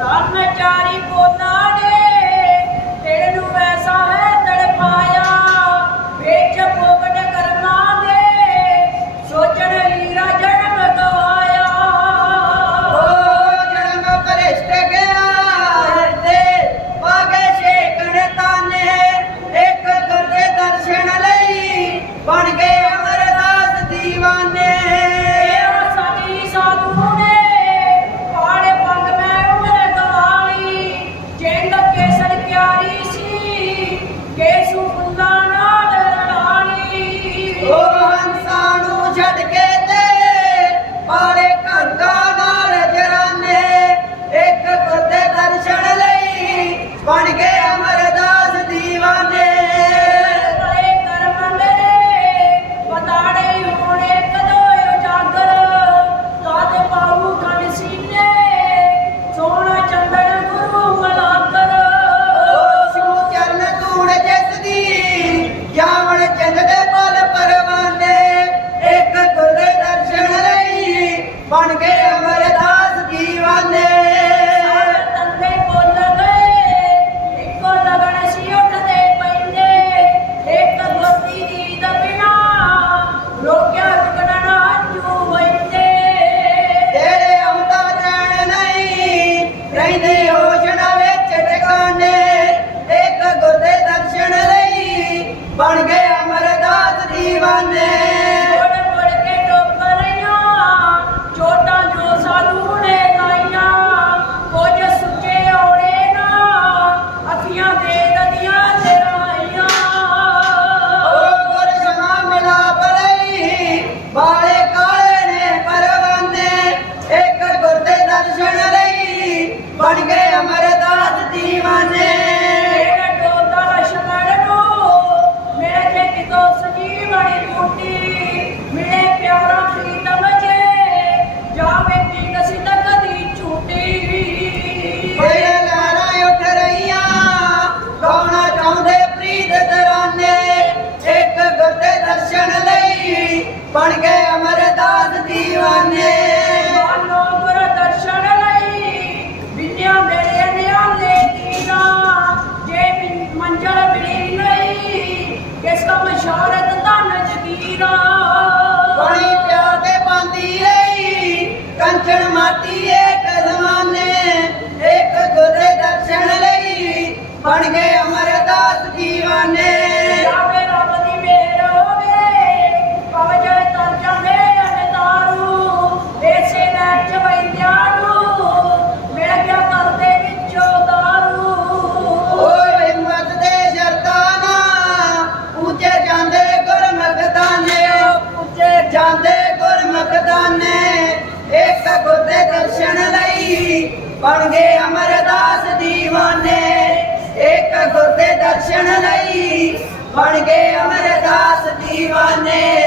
ਰਾਮ ਚਾਰੀ ਕੋ ਨਾੜ ਬਣ ਗਏ ਅਮਰਦਾਸ دیਵਾਨੇ ਬਣ ਗਏ ਅਮਰਦਾਸ دیਵਾਨੇ ਬੋਲੋ ਪ੍ਰਦਰਸ਼ਨ ਲਈ ਵਿਨਿਆ ਮੇਰੇ ਨਿਆਲੇ ਦੀਨਾ। ਜੇ ਮੰਜ਼ਲ ਮਿਲੀ ਨਹੀਂ ਕਿਸ ਕਮ ਸ਼ੌਹਰਤ ਧਨ ਜਗੀਰਾ। ਬਣੀ ਪਿਆ ਤੇ ਪਾਂਦੀ ਲਈ ਕੰਚਨ ਮਾਤੀ ਏਕ ਜ਼ਮਾਨੇ। ਇੱਕ ਗੁਰੇ ਦਰਸ਼ਨ ਲਈ ਬਣ ਗਏ ਅਮਰਦਾਸ دیਵਾਨੇ ਦਰਸ਼ਨ ਲਈ ਬਣ ਗਏ ਅਮਰਦਾਸ دیਵਾਨੇ ਇੱਕ ਗੁਰ ਦੇ ਦਰਸ਼ਨ ਲਈ ਬਣ ਗਏ ਅਮਰਦਾਸ دیਵਾਨੇ